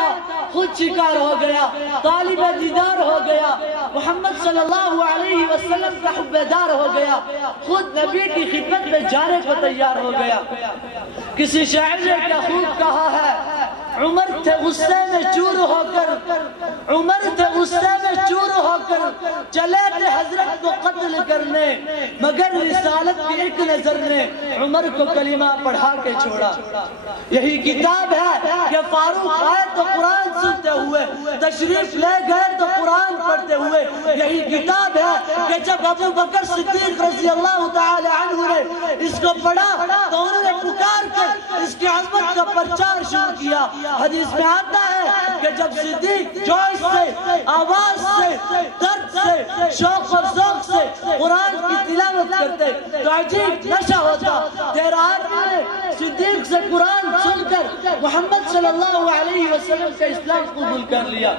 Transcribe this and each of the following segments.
تھا خود شکار ہو گیا، طالب دیدار ہو گیا، محمد صلی اللہ علیہ وسلم کا حبیدار ہو گیا، خود نبی کی خدمت میں جانے کو تیار ہو گیا۔ کسی شاعر نے کیا خوب کہا ہے، عمر تھے غصے میں چور ہو کر، عمر تھے غصے میں چور ہو کر، چلے تھے حضرت کو قتل کرنے، مگر رسالت کی ایک نظر نے عمر کو کلمہ پڑھا کے چھوڑا۔ یہی کتاب ہے کہ فاروق آئے تو قرآن سنتے ہوئے، تشریف لے گئے تو قرآن پڑھتے ہوئے۔ یہی کتاب ہے کہ جب ابو بکر صدیق رضی اللہ تعالی عنہ نے اس کو پڑھا تو انہوں نے پکار کر اس کی عظمت کا پرچار شروع کیا۔ حدیث میں آتا ہے کہ جب صدیق جوش سے، آواز سے، درد سے، شوق اور ذوق سے قرآن کی تلاوت کرتے تو عجیب نشہ ہوتا۔ تیرا آدمی نے صدیق سے قرآن سن کر محمد صلی اللہ علیہ وسلم کا اسلام قبول کر لیا۔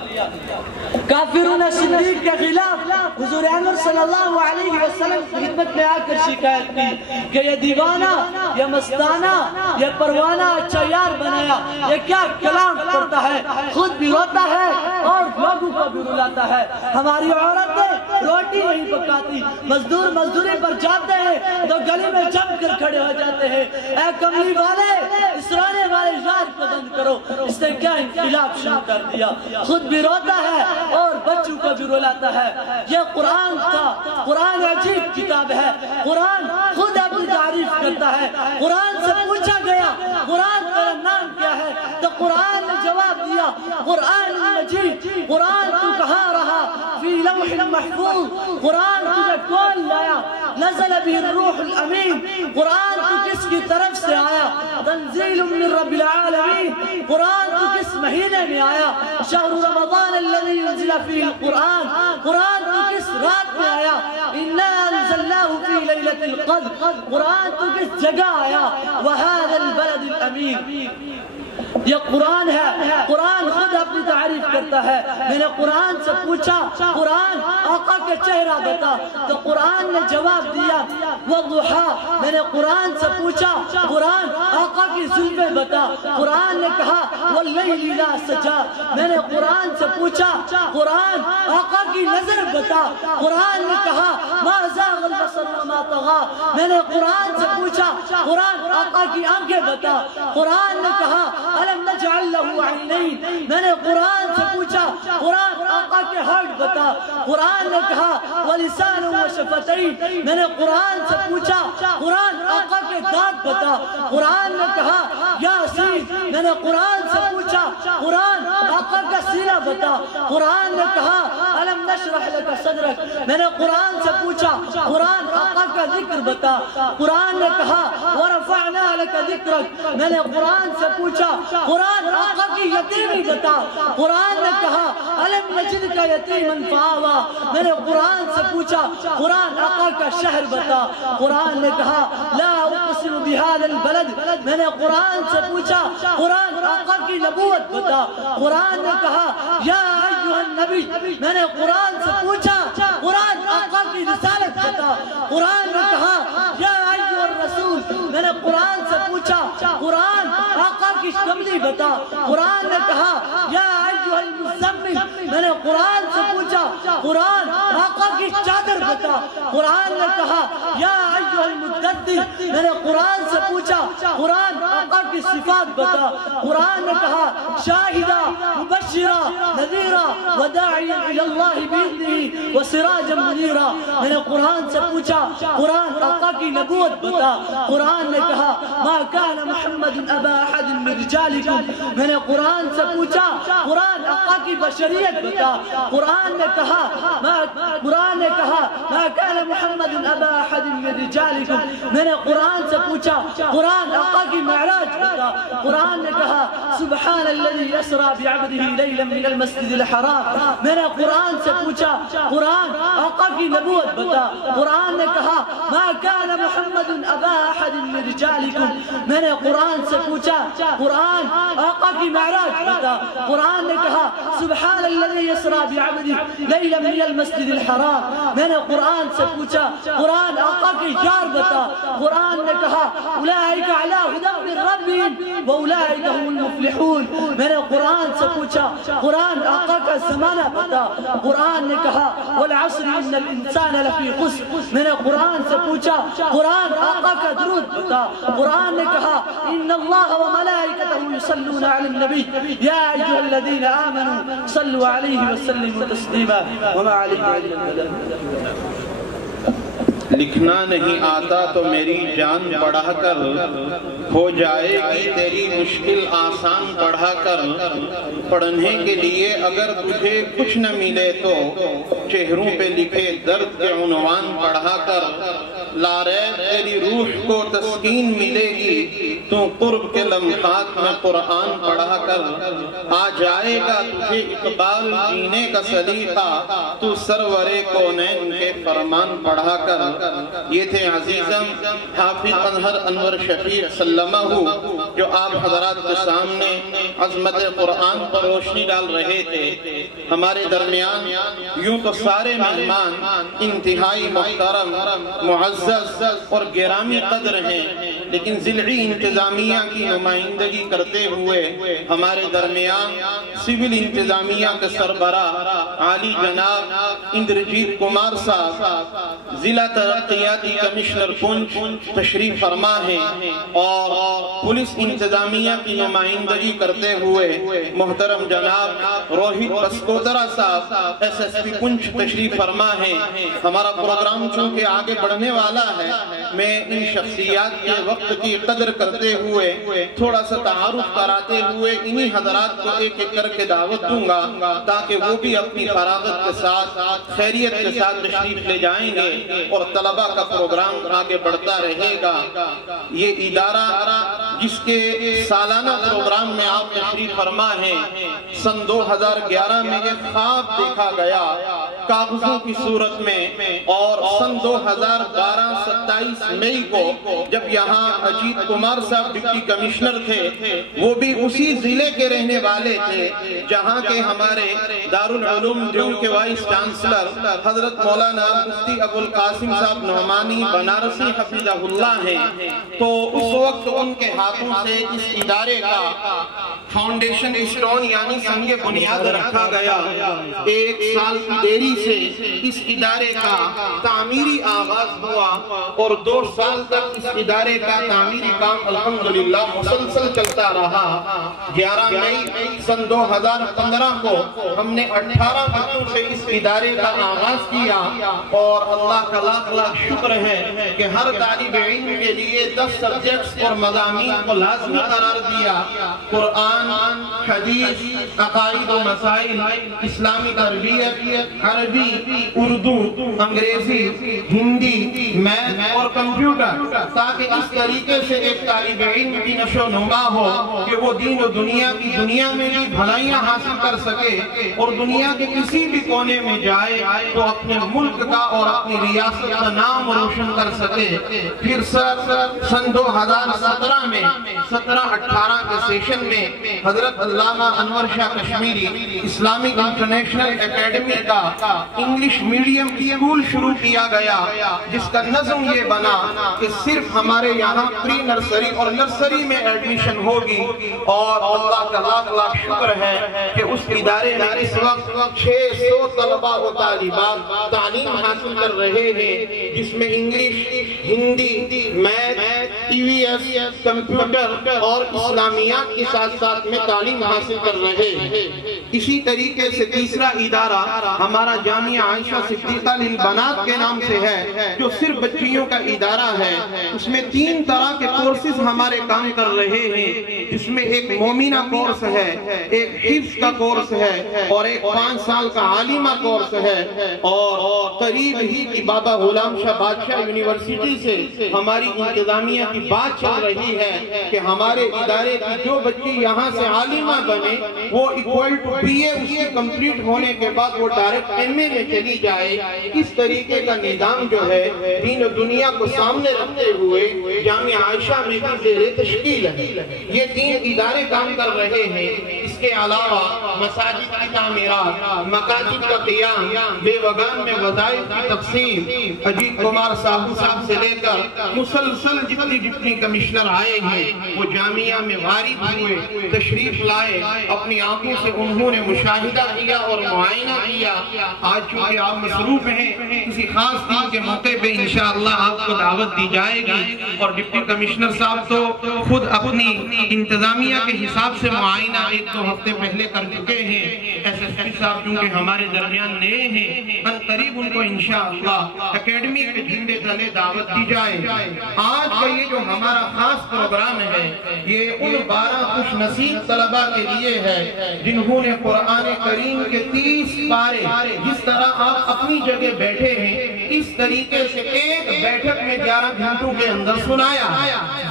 کافروں نے صدیق کے خلاف حضور انور صلی اللہ علیہ وسلم کی خدمت میں آ کر شکایت کی کہ یہ دیوانہ، یہ مستانہ، یہ پروانہ اچھا یار بنایا، یہ کیا کلام کرتا ہے، خود بھی روتا ہے اور لوگوں کو بھی رلاتا ہے۔ ہماری عورتیں روٹی نہیں پکاتی، مزدور مزدوری پر جاتے ہیں تو گلی میں جم کر کھڑے ہو جاتے ہیں۔ اے کملی والے، اس رونے والے یار کو بند کرو، اس نے کیا انقلاب شروع کر دیا، خود بھی روتا ہے اور بچوں کو بھی رلاتا ہے۔ یہ قرآن تھا، قرآن عجیب کتاب ہے، قرآن خود اپنی تعریف کرتا ہے۔ قرآن سے پوچھا گیا قرآن تیرا نام کیا ہے تو قرآن نے جواب دیا قرآن مجید۔ قرآن تو کہاں رہا؟ فی لوح محفوظ۔ قرآن تجھے کون لایا؟ نزل به الروح الامین۔ قرآن تو کس کی طرف سے آیا؟ تنزیل من رب العالمین۔ قرآن تو کس مہینے میں آیا؟ شہر رمضان الذی انزل فیہ القرآن۔ قرآن تو کس رات میں آیا؟ انا انزلناہ فی لیلۃ القدر۔ قرآن تو کس جگہ آیا؟ وہذا البلد الامین۔ یہ قرآن ہے، قرآن خود اپنی تعریف کرتا ہے۔ میں نے قرآن سے پوچھا قرآن آقا کا چہرہ بتا تو قرآن نے جواب دیا والضحیٰ۔ میں نے قرآن سے پوچھا قرآن آقا کی زلفیں بتا، قرآن نے کہا واللیل اذا سجا۔ میں نے قرآن سے پوچھا قرآن آقا کی نظر بتا، قرآن نے کہا ما زاغ البصر وما طغى۔ میں نے قرآن سے پوچھا قرآن آقا کی آنکھیں بتا، قرآن نے کہا الم نجعل له عینین۔ میں نے قرآن سے پوچھا قرآن آقا کے ہاتھ بتا، قرآن نے کہا ولسان وشفتین۔ میں نے قرآن سے پوچھا قرآن آقا کے دانت بتا، قرآن نے کہا یاسین۔ میں نے قرآن سے پوچھا قرآن آقا کا سینہ بتا، قرآن نے کہا الم نشرح لک صدرک۔ میں نے قرآن سے پوچھا قرآن آقا کا ذکر بتا، قرآن نے کہا ورفعنا لک ذکرک۔ میں نے قرآن سے پوچھا قرآن آقا کی یتیمی بتا، قرآن نے کہا الم نجدک یتیما فآوی۔ میں نے قرآن سے پوچھا قرآن آقا کا شہر بتا، قرآن نے کہا لا اقسم بهذا البلد۔ میں نے قرآن سے پوچھا قرآن آقا کی نبوت بتا، قرآن نے کہا یا ایھا النبی۔ میں نے قرآن سے پوچھا قرآن آقا کی رسالت بتا، قرآن نے کہا یا ایھا الرسول۔ میں نے قرآن سے پوچھا قرآن آقا کی کملی بتا، قرآن نے کہا یا ایھا المزمل۔ میں نے قرآن سے پوچھا قرآن آقا کی چادر بتا، قرآن نے کہا یا ایھا المدثر۔ میں نے قرآن سے پوچھا قرآن آقا کی صفات بتا، قرآن نے کہا شاہدہ مبشرہ نذیرہ وداعیا الی اللہ بإذنہ وسراجا منیرا۔ میں نے قرآن سے پوچھا قرآن آقا کی نبوت بتا، قرآن نے کہا ما کان محمد ابا احد من رجالکم۔ میں نے قرآن سے پوچھا قرآن آقا کی بشریت بتا، قرآن نے کہا ما کان محمد ابا احد من رجالکم۔ میں نے قرآن سے پوچھا قرآن آقا کی معراج بتا، قرآن نے کہا سبحان الذی اسری بعبدہ لیلا من المسجد الحرام۔ میں نے قرآن سے پوچھا قرآن آقا کی نبوت بتا، قرآن نے کہا ما کان محمد ابا احد من رجالکم۔ میں نے قرآن سے پوچھا قرآن آقا کی معراج بتا، قرآن نے کہا سبحان الذي يسرى بعبده ليلا من المسجد الحرام. میں نے قرآن سے پوچھا، قرآن آقا کی یار بتا. قرآن نے کہا اولئک علی ھدی من ربہم واولئک هم المفلحون. میں نے قرآن سے پوچھا، قرآن آقا کا زمانہ بتا. قرآن نے کہا والعصر ان الانسان لفی خسر. میں نے قرآن سے پوچھا، قرآن آقا کا درود بتا. قرآن نے کہا ان اللہ وملائکتہ یصلون علی النبی یا ایھا الذین آمنوا صلوا علیہ وسلموا تسلیما وما علینا الا البلاغ. لکھنا نہیں آتا تو میری جان بڑھا کر، ہو جائے گی تیری مشکل آسان پڑھا کر. پڑھنے کے لیے اگر تجھے کچھ نہ ملے تو چہروں پہ لکھے درد کے عنوان پڑھا کر. لاریب تیری روح کو تسکین ملے گی تو قرب کے لمحات میں قرآن پڑھا کر. آ جائے گا تجھے اقبال جینے کا سلیقہ تو سرور کونین کے فرمان پڑھا کر. یہ تھے عزیزم حافظ اظہر انور شفیع سلمہ جو آپ حضرات کے سامنے عظمت قرآن پر روشنی ڈال رہے تھے. ہمارے درمیان یوں تو سارے مہمان انتہائی محترم، معزز اور گرامی قدر ہیں، لیکن ضلعی انتظامیہ کی نمائندگی کرتے ہوئے ہمارے درمیان سول انتظامیہ کے سربراہ عالی جناب اندرجیت کمار صاحب ضلع ترقیاتی کمشنر پونچھ تشریف فرما ہیں، اور پولیس انتظامیہ کی نمائندگی کرتے ہوئے محترم جناب روہت پسکوترا صاحب ایس ایس پی پونچھ تشریف فرما ہیں. ہمارا پروگرام چونکہ آگے بڑھنے والا ہے، میں ان شخصیات کے وقت کی قدر کرتے ہوئے تھوڑا سا تعارف کراتے ہوئے انہی حضرات کو ایک ایک کر کے دعوت دوں گا تاکہ وہ بھی اپنی فراغت کے ساتھ خیریت کے ساتھ تشریف لے جائیں گے اور طلبہ کا پروگرام آگے بڑھتا رہے گا. یہ ادارہ جس کے سالانہ پروگرام میں آپ تشریف فرما ہیں، سن 2011 میں ایک خواب دیکھا گیا کاغذوں کی صورت میں، اور سن 2012 27 مئی کو جب یہاں اجیت کمار صاحب ڈپٹی کمشنر تھے، وہ بھی اسی ضلع کے رہنے والے تھے جہاں کے ہمارے دارالعلوم دیوبند کے وائس چانسلر حضرت مولانا مفتی ابو القاسم صاحب نعمانی بنارسی حفظہ اللہ ہیں. تو اس وقت ان کے ہاتھوں سے اس ادارے کا فاؤنڈیشن اسٹون یعنی سنگ بنیاد رکھا گیا. 1 سال کی دیری سے اس ادارے کا تعمیری آغاز ہوا اور 2 سال تک اس ادارے کا تعمیری کام الحمدللہ مسلسل چلتا رہا. 11 مئی سن 2015 کو ہم نے 18 بچوں سے اس ادارے کا آغاز کیا، اور اللہ کا لاکھ لاکھ شکر ہے کہ ہر طالب علم کے لیے 10 سبجیکٹس اور مضامین کو لازمی قرار دیا. قرآن، حدیث، عقائد و مسائل، اسلامی تربیت، عربی، اردو، انگریزی، ہندی، میتھ اور کمپیوٹر، تاکہ اس طریقے سے ایک طالب علم کی نشو و نما ہو کہ وہ دین و دنیا کی دنیا میں بھی بھلائیاں حاصل کر سکے اور دنیا کے کسی بھی کونے میں جائے تو اپنے ملک کا اور اپنی ریاست کا نام روشن کر سکے. پھر سن 2017 میں 17-18 کے سیشن میں حضرت علامہ Anwar Shah Kashmiri Islamic international academy کا انگلش میڈیم اسکول شروع کیا گیا، جس کا نظم یہ بنا کہ صرف ہمارے یہاں پری نرسری اور نرسری میں ایڈمیشن ہوگی. اور اللہ کا لاکھ لاکھ شکر ہے کہ اس ادارے میں اس وقت 600 طلبہ و طالبات تعلیم حاصل کر رہے ہیں، جس میں English, Hindi, math, T V S, computer اور اسلامیات کے ساتھ ساتھ میں تعلیم حاصل کر رہے ہیں. اسی طریقے سے تیسرا ادارہ ہمارا جامعہ عائشہ صدیقہ للبنات کے نام سے ہے، جو صرف بچیوں کا ادارہ ہے. اس میں 3 طرح کے کورسز ہمارے کام کر رہے ہیں، جس میں ایک مومنہ کورس ہے، ایک حفظ کا کورس ہے اور ایک 5 سال کا عالمہ کورس ہے. اور قریب ہی کی بابا غلام شاہ بادشاہ یونیورسٹی سے ہماری انتظامیہ کی بات چل رہی ہے کہ ہمارے ادارے کی جو بچی یہاں سے عالمہ بنے وہ ایکوال ٹو بی اے اس کے کمپلیٹ ہونے کے بعد وہ ڈائریکٹ ایم اے میں چلی جائے. اس طریقے کا نظام جو ہے دین و دنیا کو سامنے رکھتے ہوئے جامعہ عائشہ میں بھی زیر تشکیل ہے۔ یہ 3 ادارے کام کر رہے ہیں۔ اس کے علاوہ مساجد کی تعمیرات، مکاتب کا قیام، بے وگان میں وظائف کی تقسیم، اجیت کمار صاحب سے لے کر مسلسل جتنی ڈپٹی کمشنر آئے ہیں وہ جامعہ میں وارد ہوئے، تشریف لائے، اپنی آنکھوں سے انہوں نے مشاہدہ کیا اور معائنہ کیا۔ آج چونکہ آپ مصروف ہیں، کسی خاص دن کے موقع پہ انشاءاللہ آپ کو دعوت دی جائے گی، اور ڈپٹی کمشنر صاحب تو خود اپنی انتظامیہ کے حساب سے معائنہ 1-2 ہفتے پہلے کر چکے ہیں۔ ایس ایس پی صاحب چونکہ ہمارے درمیان نئے ہیں، ان قریب ان کو انشاءاللہ اکیڈمی کے جھنڈے تلے دعوت دی جائے۔ آج کا یہ جو ہمارا خاص پروگرام ہے یہ ان 12 خوش نصیب طلباء کے لیے ہے جنہوں نے قرآن کریم کے 30 پارے جس طرح آپ اپنی جگہ بیٹھے ہیں اس طریقے سے ایک بیٹھک میں 11 گھنٹوں کے اندر سنایا۔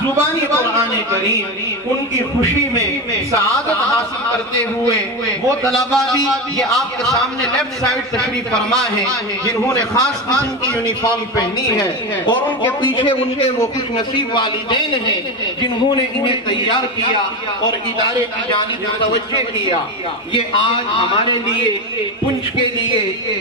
زبانی قرآن کریم ان کی خوشی میں سعادت حاصل کرتے ہوئے وہ طلباء بھی یہ آپ کے سامنے لیفٹ سائیڈ تشریف فرما ہے جنہوں نے خاص قسم کی یونیفارم پہنی ہے، اور ان کے پیچھے ان کے وہ خوش نصیب والدین ہیں جنہوں نے انہیں تیار کیا اور ادارے کی جانب متوجہ کیا۔ یہ آج ہمارے لیے، پنچ کے لیے،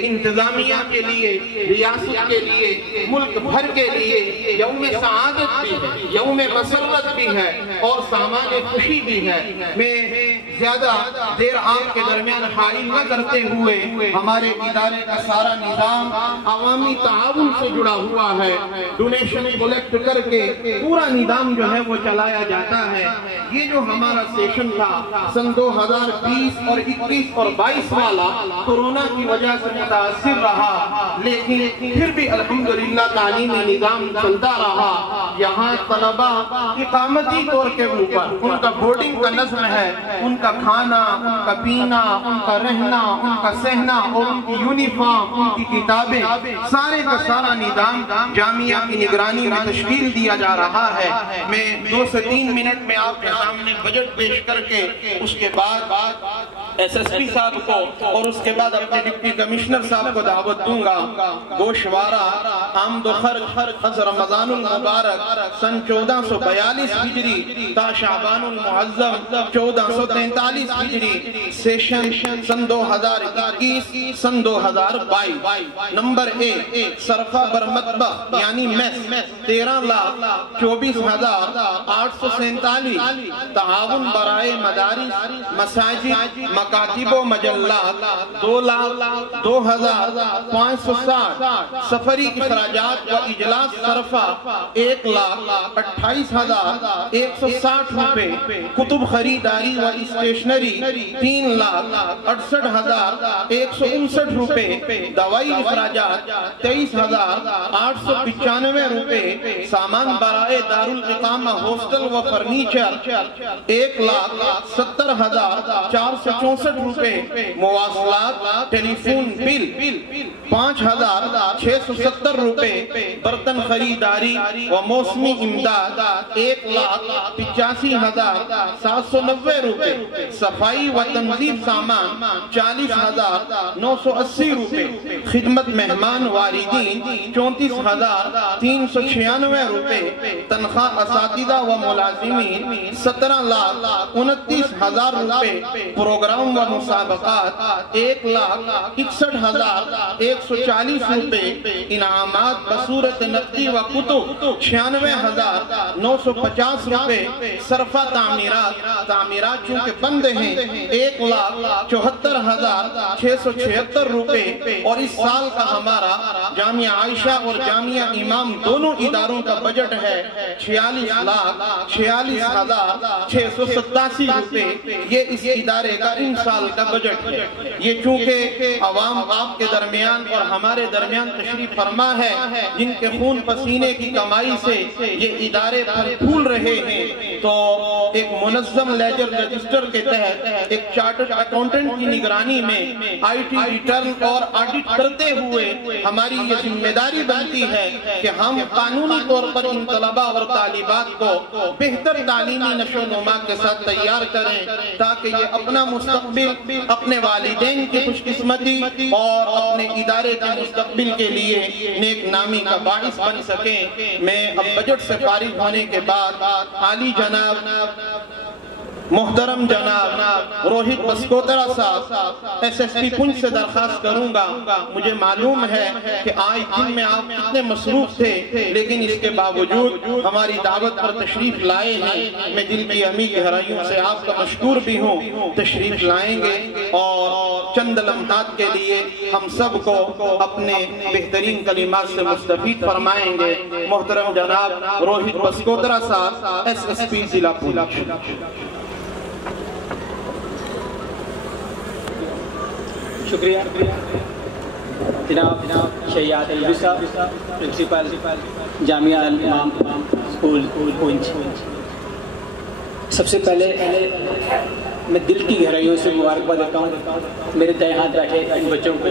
انتظامیہ کے لیے، ریاست کے لیے، ملک بھر کے لیے یوم سعادت بھی ہے، یوم مسرت بھی ہے اور سامان خوشی بھی ہے۔ میں زیادہ دیر آپ کے درمیان حائل نہ کرتے ہوئے، ہمارے ادارے کا سارا نظام عوامی تعاون سے جڑا ہوا ہے، ڈونیشن کلیکٹ کر کے پورا نظام جو ہے وہ چلایا جاتا ہے۔ یہ جو ہمارا سیشن تھا سن 2020 اور 21 اور 22 والا کورونا کی وجہ سے متاثر رہا، لیکن پھر بھی الحمدللہ تعلیمی نظام چلتا رہا۔ یہاں طلباء اقامتی طور کے اوپر ان کا بورڈنگ کا نظم ہے، ان کا کھانا، ان کا پینا، ان کا رہنا، ان کا سہنا اور ان کی یونیفارم، ان کی کتابیں، سارے کا سارا نظام جامعہ کی نگرانی میں تشکیل دیا جا رہا ہے۔ میں 2 سے 3 منٹ میں آپ کے سامنے بجٹ پیش کر کے اس کے بعد ایس ایس پی صاحب کو اور اس کے بعد اپنے ڈپٹی کمشنر صاحب کو دعوت دوں گا۔ گوشوارہ آمد و خرچ از رمضان المبارک سن 1442 ہجری تا شعبان المعظم 1443 ہجری، سیشن سن 2021 سن 2022۔ نمبر 1 صرفہ بر مطبخ یعنی میس 13,24,847۔ تعاون برائے مدارس، مساجد، مکاتب و مجلات 2,02,560۔ سفری اخراجات و اجلاس صرفہ 1,28,160 روپے۔ کتب خریداری و اسٹیشنری 3,68,159 روپے۔ دوائی اخراجات 23,895 روپے۔ سامان برائے دارالاقامہ ہاسٹل و فرنیچر 1,70,464 روپے۔ مواصلات ٹیلی فون بل 5,670 روپے۔ برتن خریداری و موسمی امداد 1,85,790 روپے۔ صفائی و تنظیف سامان 40,980 روپے۔ خدمت مہمان واردین 34,396 روپے۔ تنخواہ اساتذہ و ملازمین 17,29,000 روپے۔ پروگرام و مسابقات 1,61,140 روپے۔ انعامات بصورت نقدی و کتب 96,950 روپے۔ صرفہ تعمیرات چونکہ بند ہیں 1,74,676 روپے۔ اور اس سال کا ہمارا جامعہ عائشہ اور جامعہ امام دونوں اداروں کا بجٹ ہے 46,46,687 روپے۔ یہ اس ادارے کا ان سال کا بجٹ ہے۔ یہ چونکہ عوام آپ کے درمیان اور ہمارے درمیان تشریف فرما ہے، جن کے خون پسینے کی کمائی سے یہ ادارے پھول رہے ہیں، تو ایک منظم لیجر رجسٹر کے تحت ایک چارٹرڈ اکاؤنٹنٹ کی نگرانی میں آئی ٹی ریٹرن اور آڈٹ کرتے ہوئے ہماری یہ ذمہ داری بنتی ہے کہ ہم قانونی طور پر ان طلباء اور طالبات کو بہتر تعلیمی نشو و نما کے ساتھ تیار کریں تاکہ یہ اپنا مستقبل، اپنے والدین کی خوش قسمتی اور اپنے ادارے کے مستقبل کے لیے نیک نامی کا باعث بن سکیں۔ میں اب بجٹ سے فارغ ہونے کے بعد عالی جناب محترم جناب روہت بسکوترا صاحب ایس ایس پی پنچ سے درخواست کروں گا۔ مجھے معلوم ہے کہ آج دن میں آپ کتنے مصروف تھے، لیکن اس کے باوجود ہماری دعوت پر تشریف لائے ہیں۔ میں دل کی امی گہرائیوں سے آپ کا مشکور بھی ہوں۔ تشریف لائیں گے اور چند لمحات کے لیے ہم سب کو اپنے بہترین کلمات سے مستفید فرمائیں گے۔ محترم جناب روہت بسکوترا صاحب ایس ایس پی ضلع پونچھ۔ شکریہ جناب شہیات الوی صاحب، پرنسپل جامعہ الامام اسکول پونچھ۔ سب سے پہلے میں دل کی گہرائیوں سے مبارکباد دیتا ہوں میرے دائیں ہاتھ بیٹھے ان بچوں کو،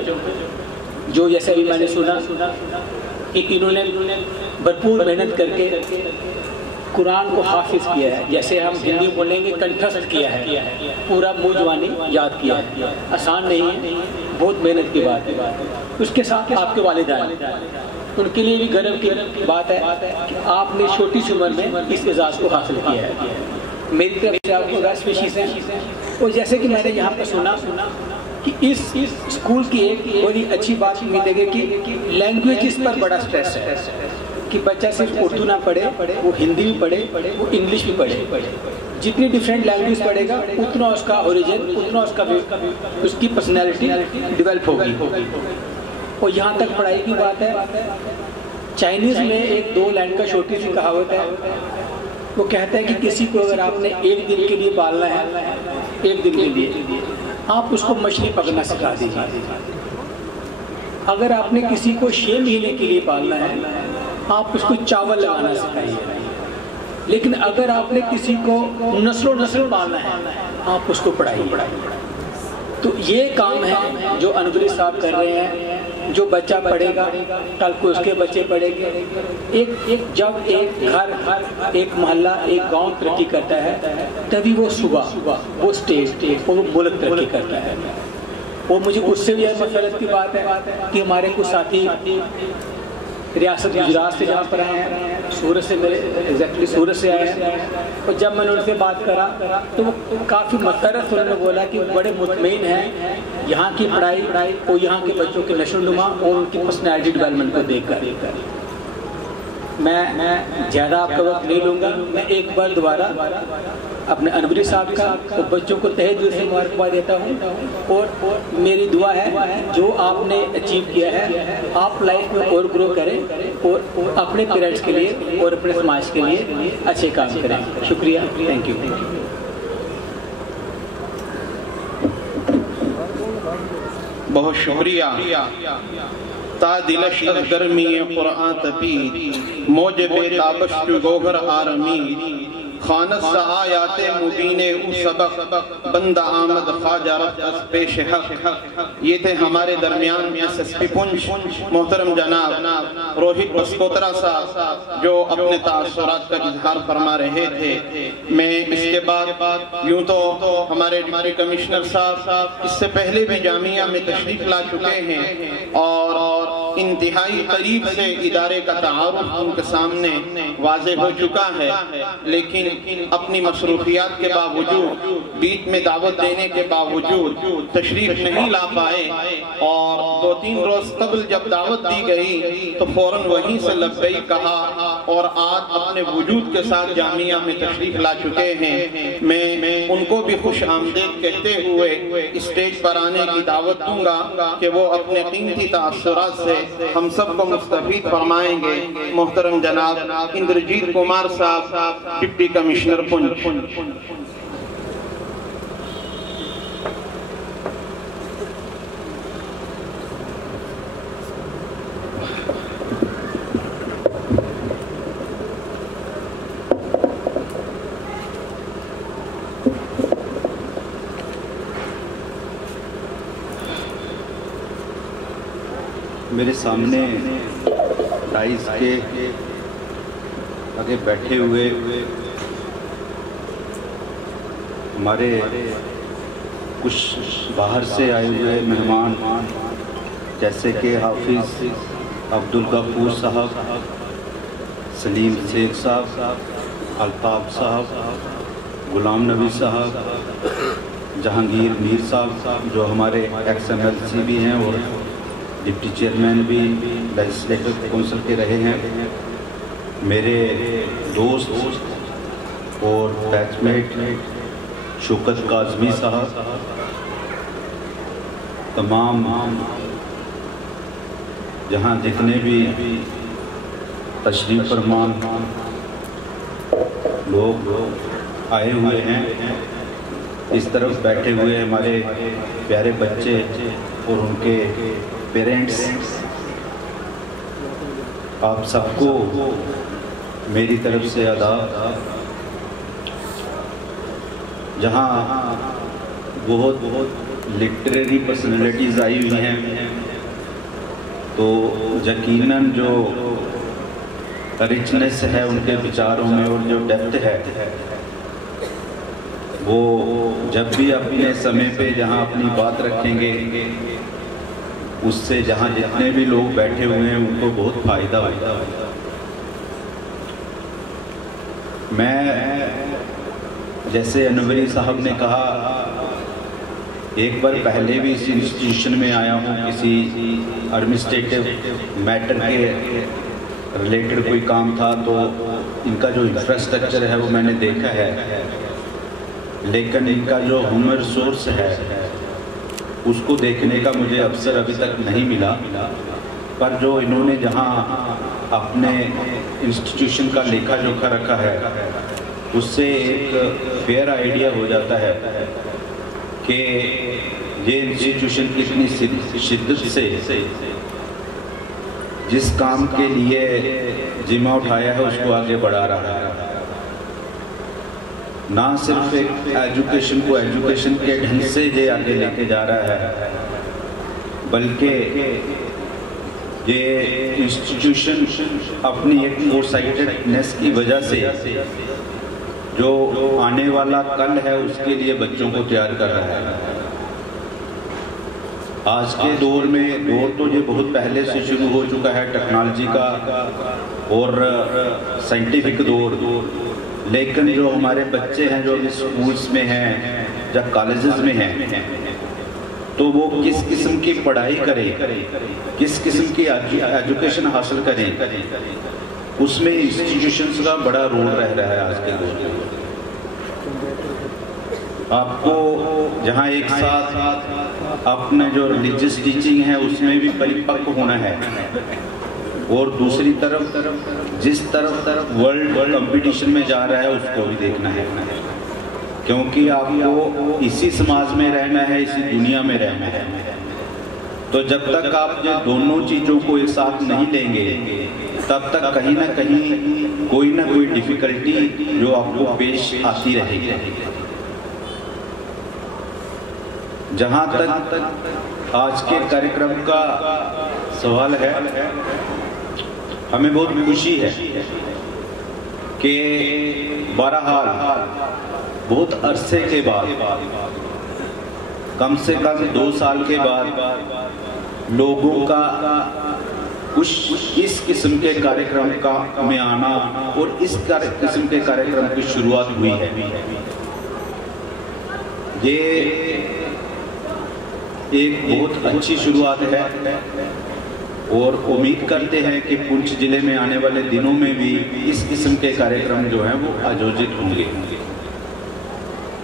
جو جیسے ابھی میں نے سنا کہ انہوں نے بھرپور محنت کر کے قرآن کو حافظ کیا ہے، جیسے ہم ہندی بولیں گے کنٹھستھ کیا ہے، پورا منہ زبانی یاد کیا ہے۔ آسان نہیں ہے، بہت محنت کی بات ہے۔ اس کے ساتھ آپ کے والدین، ان کے لیے بھی گرو کی بات ہے کہ آپ نے چھوٹی سی عمر میں اس اعزاز کو حاصل کیا ہے۔ میری طرف سے آپ کو بیسٹ وشیز ہیں۔ اور جیسے کہ میں نے یہاں پر سنا کہ اس اسکول کی ایک بڑی اچھی بات ملے گی کہ لینگویجز پر بڑا اسٹریس ہے کہ بچہ صرف اردو نہ پڑھے، وہ ہندی بھی پڑھے، وہ انگلش بھی پڑھے۔ جتنی ڈیفرنٹ لینگویج پڑھے گا اتنا اس کا اوریجن، اتنا اس کی پرسنالٹی ڈیولپ ہوگی۔ اور یہاں تک پڑھائی کی بات ہے، چائنیز میں ایک 2 لائن کا چھوٹی سی کہاوت ہے، وہ کہتا ہے کہ کسی کو اگر آپ نے 1 دن کے لیے پالنا ہے، 1 دن کے لیے آپ اس کو مچھلی پکڑنا سکھا دیجیے۔ اگر آپ نے کسی کو 6 مہینے کے لیے پالنا ہے، آپ اس کو چاول لگانا سکھائیے۔ لیکن اگر آپ نے کسی کو نسل و نسل پالنا ہے، آپ اس کو پڑھائیے۔ تو یہ کام ہے جو انوری صاحب کر رہے ہیں۔ جو بچہ پڑھے گا کل کو اس کے بچے پڑھیں گے۔ جب ایک گھر، ایک محلہ، ایک گاؤں ترقی کرتا ہے تبھی وہ صبح، وہ اسٹیٹ اور وہ ملک ترقی کرتا ہے۔ وہ مجھے اس سے بھی مسئلت کی بات ہے کہ ہمارے کچھ ساتھی ریاست گجرات سے جہاں پر آئے ہیں، سورت سے، میرے ایگزیکٹلی سورت سے آئے ہیں، اور جب میں نے ان سے بات کرا تو وہ کافی مسرت انہوں نے بولا کہ بڑے مطمئن ہیں یہاں کی پڑھائی اور یہاں کے بچوں کے نشو و نما اور ان کی پرسنالٹی ڈیولپمنٹ کو دیکھ کر۔ میں زیادہ آپ کا وقت نہیں لوں گا۔ میں ایک بار دوبارہ اپنے انوری صاحب کا اور بچوں کو تہہ دل سے مبارکباد دیتا ہوں، اور میری دعا ہے جو آپ نے اچیو کیا ہے آپ لائف میں اور گرو کریں اور اپنے پیرنٹس کے لیے اور اپنے سماج کے لیے اچھے کام کریں۔ شکریہ، تھینک یو۔ بہت شکریہ۔ تا دلش از گرمی قرآن تپید، موجب تابش جو گوہر آرمید، خانت سا آیات مبین او سبق، بندہ آمد خواجہ رفت از پیش حق۔ یہ تھے ہمارے درمیان ایس ایس پی پونچھ محترم جناب روہت بسکوترا صاحب، جو اپنے تاثرات کا اظہار فرما رہے تھے۔ میں اس کے بعد یوں تو ہمارے ڈپٹی کمشنر صاحب اس سے پہلے بھی جامعہ میں تشریف لا چکے ہیں اور انتہائی قریب سے ادارے کا تعارف ان کے سامنے واضح ہو چکا ہے، لیکن اپنی مصروفیات کے باوجود، بیچ میں دعوت دینے کے باوجود تشریف نہیں لا پائے، اور 2-3 روز قبل جب دعوت دی گئی تو فوراً وہیں سے لبیک کہا اور آج اپنے وجود کے ساتھ جامعہ میں تشریف لا چکے ہیں۔ میں ان کو بھی خوش آمدید کہتے ہوئے اسٹیج پر آنے کی دعوت دوں گا کہ وہ اپنے قیمتی تاثرات سے ہم سب کو مستفید فرمائیں گے۔ محترم جناب اندرجیت کمار صاحب، ڈپٹی کمشنر پونچھ۔ میرے سامنے ڈائز کے آگے بیٹھے ہوئے ہمارے کچھ باہر سے آئے ہوئے مہمان جیسے کہ حافظ عبدالغفور صاحب، سلیم شیخ صاحب، الطاف صاحب، غلام نبی صاحب، جہانگیر میر صاحب جو ہمارے ایکس ایم ایل سی بھی ہیں اور ڈپٹی چیئرمین بھی لیجسلیٹو کونسل کے رہے ہیں، میرے دوست اور بیچ میٹ شوکت کاظمی صاحب، تمام جہاں جتنے بھی تشریف فرمان لوگ آئے ہوئے ہیں، اس طرف بیٹھے ہوئے ہمارے پیارے بچے اور ان کے پیرنٹس، آپ سب کو میری طرف سے آداب۔ جہاں بہت لٹریری پرسنالٹیز آئی ہوئی ہیں تو یقیناً جو رچنس ہے ان کے وچاروں میں اور جو ڈیپتھ ہے وہ جب بھی اپنے سمے پہ جہاں اپنی بات رکھیں گے اس سے جہاں جتنے بھی لوگ بیٹھے ہوئے ہیں ان کو بہت فائدہ ہوگا۔ میں جیسے انوری صاحب نے کہا ایک بار پہلے بھی اس انسٹیٹیوشن میں آیا ہوں، کسی ایڈمنسٹریٹو میٹر کے ریلیٹڈ کوئی کام تھا تو ان کا جو انفراسٹرکچر ہے وہ میں نے دیکھا ہے، لیکن ان کا جو ہیومن ریسورس ہے اس کو دیکھنے کا مجھے اوسر ابھی تک نہیں ملا، پر جو انہوں نے جہاں اپنے انسٹیٹیوشن کا لیکھا جوکھا رکھا ہے اس سے ایک فیئر آئیڈیا ہو جاتا ہے کہ یہ انسٹیٹیوشن کتنی شدت سے جس کام کے لیے ذمہ اٹھایا ہے اس کو آگے بڑھا رہا ہے، نہ صرف ایک ایجوکیشن کو ایجوکیشن کے ڈھنگ سے یہ آگے لے کے جا رہا ہے، بلکہ یہ انسٹیٹیوشن اپنی ایک فور سائٹڈنیس کی وجہ سے جو آنے والا کل ہے اس کے لیے بچوں کو تیار کر رہا ہے۔ آج کے دور میں دور تو یہ بہت پہلے سے شروع ہو چکا ہے ٹیکنالوجی کا اور سائنٹیفک دور، لیکن جو ہمارے بچے ہیں جو ابھی اسکولز میں ہیں یا کالجز میں ہیں تو وہ کس قسم کی پڑھائی کریں، کس قسم کی ایجوکیشن حاصل کریں، اس میں انسٹیٹیوشنز کا بڑا رول رہ رہا ہے آج کے دور میں۔ آپ کو جہاں ایک ساتھ اپنے جو ریلیجس ٹیچنگ ہے اس میں بھی پریپک ہونا ہے اور دوسری طرف جس طرف ورلڈ کمپٹیشن میں جا رہا ہے اس کو بھی دیکھنا ہے، کیونکہ آپ کو اسی سماج میں رہنا ہے، اسی دنیا میں رہنا ہے، تو جب تک آپ یہ دونوں چیزوں کو ایک ساتھ نہیں لیں گے تب تک کہیں نہ کہیں کوئی نہ کوئی ڈیفیکلٹی جو آپ کو پیش آتی رہے گی۔ جہاں تک آج کے کاریکرم کا سوال ہے، ہمیں بہت خوشی ہے کہ بہرحال بہت عرصے کے بعد، کم سے کم 2 سال کے بعد لوگوں کا اس قسم کے کاریکرم کا میں آنا اور اس قسم کے کاریکرم کی شروعات ہوئی ہے۔ یہ ایک بہت اچھی شروعات ہے اور امید کرتے ہیں کہ پونچھ ضلع میں آنے والے دنوں میں بھی اس قسم کے کاریکرم جو ہیں وہ آیوجت ہوں گے۔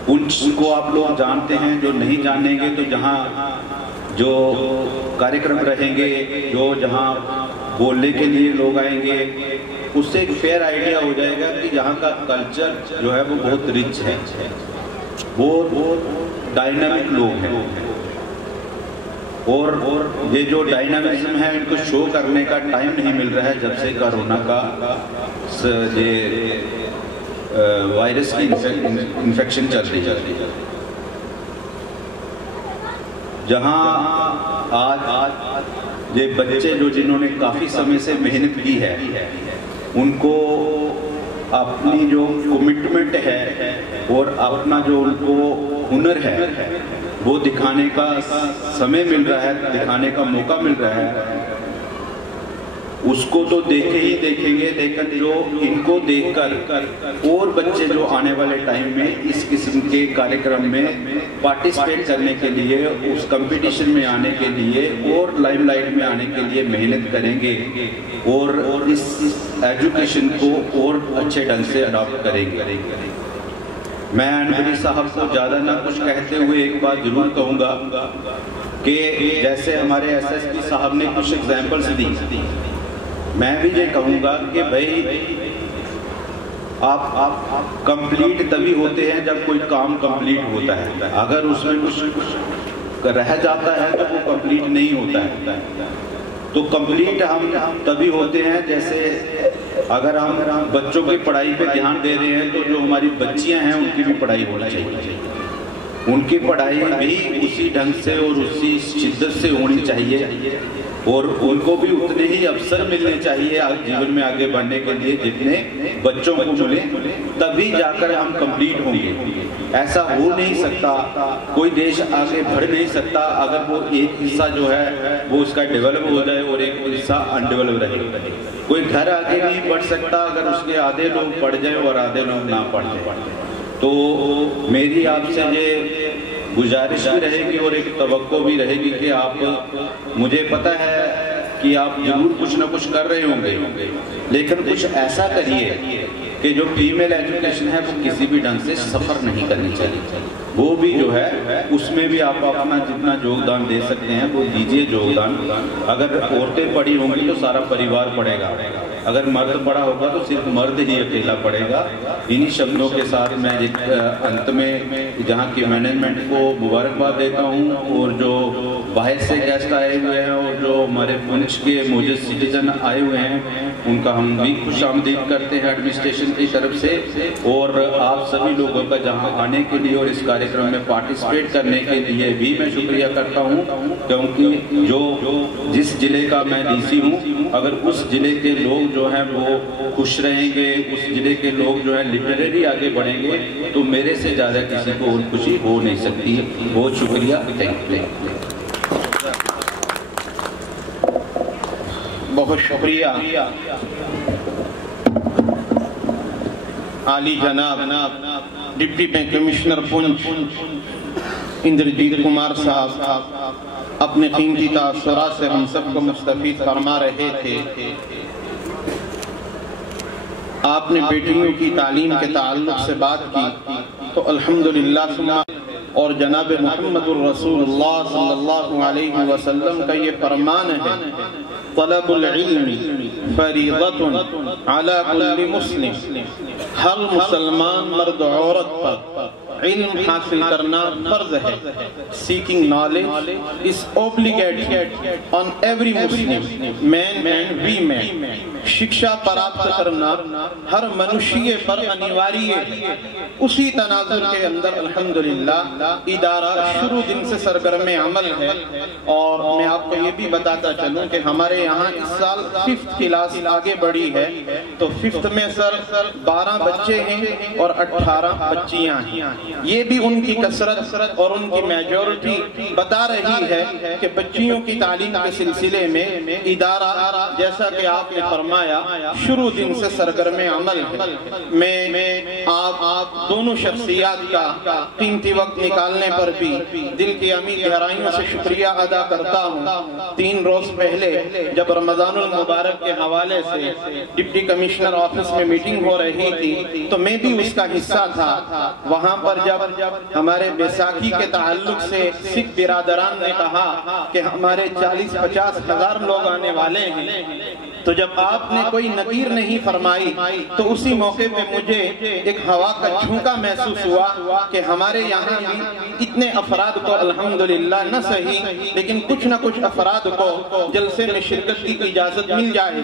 پونچھ کو آپ لوگ جانتے ہیں، جو نہیں جانیں گے تو جہاں جو کاریکرم رہیں گے، جو جہاں بولنے کے لیے لوگ آئیں گے، اس سے ایک فیئر آئیڈیا ہو جائے گا کہ یہاں کا کلچر جو ہے وہ بہت رچ ہے، بہت ڈائنامک لوگ ہیں، اور یہ جو ڈائنامزم ہے ان کو شو کرنے کا ٹائم نہیں مل رہا ہے جب سے کرونا کا یہ وائرس کی انفیکشن چل رہی ہے۔ جہاں آج یہ بچے جو جنہوں نے کافی سمے سے محنت کی ہے ان کو اپنی جو کمٹمنٹ ہے اور اپنا جو ان کو ہنر ہے وہ دکھانے کا سمے مل رہا ہے، دکھانے کا موقع مل رہا ہے، اس کو تو دیکھیں ہی دیکھیں گے، لیکن جو ان کو دیکھ کر اور بچے جو آنے والے ٹائم میں اس قسم کے کاریکرم میں پارٹیسپیٹ کرنے کے لیے، اس کمپٹیشن میں آنے کے لیے اور لائم لائٹ میں آنے کے لیے محنت کریں گے اور اس ایجوکیشن کو اور اچھے ڈھنگ سے اڈاپٹ کریں گے۔ میں انوری صاحب کو زیادہ نہ کچھ کہتے ہوئے ایک بات ضرور کہوں گا کہ جیسے ہمارے ایس ایس پی صاحب نے کچھ ایگزامپلس دی، میں بھی یہ کہوں گا کہ بھائی آپ کمپلیٹ تبھی ہوتے ہیں جب کوئی کام کمپلیٹ ہوتا ہے، اگر اس میں کچھ رہ جاتا ہے تو وہ کمپلیٹ نہیں ہوتا ہے۔ تو کمپلیٹ ہم تبھی ہوتے ہیں جیسے اگر ہم بچوں کی پڑھائی پہ دھیان دے رہے ہیں تو جو ہماری بچیاں ہیں ان کی بھی پڑھائی ہونی چاہیے، ان کی پڑھائی بھی اسی ڈھنگ سے اور اسی شدت سے ہونی چاہیے اور ان کو بھی اتنے ہی اوسر ملنے چاہیے جیون میں آگے بڑھنے کے لیے جتنے بچوں کو ملے، تبھی جا کر ہم کمپلیٹ ہوں گے۔ ایسا ہو نہیں سکتا، کوئی دیش آگے بڑھ نہیں سکتا اگر وہ ایک حصہ جو ہے وہ اس کا ڈیولپ ہو جائے اور ایک حصہ ان ڈیولپ رہے۔ کوئی گھر آگے نہیں بڑھ سکتا اگر اس کے آدھے لوگ پڑھ جائیں اور آدھے لوگ نہ پڑھ جائیں۔ تو میری آپ سے یہ گزارش بھی رہے گی اور ایک توقع بھی رہے گی کہ آپ، مجھے پتہ ہے کہ آپ ضرور کچھ نہ کچھ کر رہے ہوں گے، لیکن کچھ ایسا کریے کہ جو فیمیل ایجوکیشن ہے وہ کسی بھی ڈھنگ سے سفر نہیں کرنی چاہیے، وہ بھی جو ہے اس میں بھی آپ اپنا جتنا یوگدان دے سکتے ہیں وہ دیجیے یوگدان۔ اگر عورتیں پڑھی ہوں گی تو سارا پریوار پڑھے گا، اگر مرد پڑھا ہوگا تو صرف مرد ہی اکیلا پڑھے گا۔ انہی شبدوں کے ساتھ میں انت میں جہاں کی مینجمنٹ کو مبارکباد دیتا ہوں اور جو باہر سے گیسٹ آئے ہوئے ہیں اور جو ہمارے پنچ کے موجود سٹیزن آئے ہوئے ہیں ان کا ہم بھی خوش آمدید کرتے ہیں ایڈمنسٹریشن کی طرف سے، اور آپ سبھی لوگوں کا جہاں آنے کے لیے اور اس کاریکرم میں پارٹیسپیٹ کرنے کے لیے بھی میں شکریہ کرتا ہوں، کیونکہ جو جس ضلع کا میں ڈی سی ہوں، اگر اس ضلع کے لوگ جو ہیں وہ خوش رہیں گے، اس ضلع کے لوگ جو ہیں لٹریری آگے بڑھیں گے تو میرے سے زیادہ کسی کو اور خوشی ہو نہیں سکتی۔ بہت شکریہ، تھینک یو۔ بہت شکریہ عالی جناب ڈپٹی کمشنر پنچ اندرجیت کمار صاحب اپنے قیمتی تاثرات سے ہم سب کو مستفید فرما رہے تھے۔ آپ نے بیٹیوں کی تعلیم کے تعلق سے بات کی تو الحمدللہ، اور جناب محمد الرسول اللہ صلی اللہ علیہ وسلم کا یہ فرمان ہے، طلب العلم فریضۃ علی کل مسلم، ہر مسلمان مرد عورت پر علم حاصل کرنا فرض ہے۔ Seeking knowledge is obligatory on every Muslim, man and women۔ شکشا پراپت کرنا ہر منشیے پر انیواری ہے۔ اسی تناظر کے اندر الحمدللہ ادارہ شروع دن سے سرگرم عمل ہے، اور میں آپ کو یہ بھی بتاتا چلوں کہ ہمارے یہاں اس سال 5th کلاس آگے بڑھی ہے، تو 5th میں سر 12 بچے ہیں اور 18 بچیاں ہیں۔ یہ بھی ان کی کثرت اور ان کی میجورٹی بتا رہی ہے کہ بچیوں کی تعلیم کے سلسلے میں ادارہ جیسا کہ آپ نے فرمایا شروع دن سے سرگرم عمل ہے۔ میں آپ دونوں شخصیات کا قیمتی وقت نکالنے پر بھی دل کی عمیق گہرائیوں سے شکریہ ادا کرتا ہوں۔ 3 روز پہلے جب رمضان المبارک کے حوالے سے ڈپٹی کمشنر آفس میں میٹنگ ہو رہی تھی تو میں بھی اس کا حصہ تھا۔ وہاں پر جب ہمارے بیساکھی کے تعلق سے سکھ برادران نے کہا کہ ہمارے 40-50 ہزار لوگ آنے والے ہیں، تو جب آپ نے کوئی نکیر نہیں فرمائی تو اسی موقع پہ مجھے ایک ہوا کا جھونکا محسوس ہوا کہ ہمارے یہاں بھی اتنے افراد کو الحمدللہ نہ صحیح لیکن کچھ نہ کچھ افراد کو جلسے میں شرکت کی اجازت مل جائے.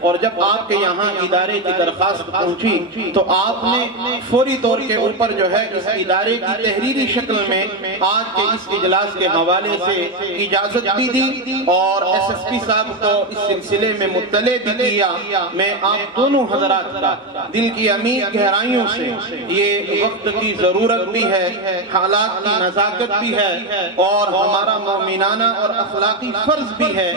اور جب آپ کے یہاں ادارے کی درخواست پہنچی تو آپ نے فوری طور کے اوپر جو ہے اس ادارے کی تحریری شکل میں آج کے اس اجلاس کے حوالے سے اجازت بھی دی اور ایس ایس پی صاحب کو اس سلسلے میں مطلع بھی کیا. میں آپ دونوں حضرات کا دل کی عمیق گہرائیوں سے یہ وقت کی ضرورت بھی ہے, حالات کی نزاکت بھی ہے اور ہمارا مومنانہ اور اخلاقی فرض بھی ہے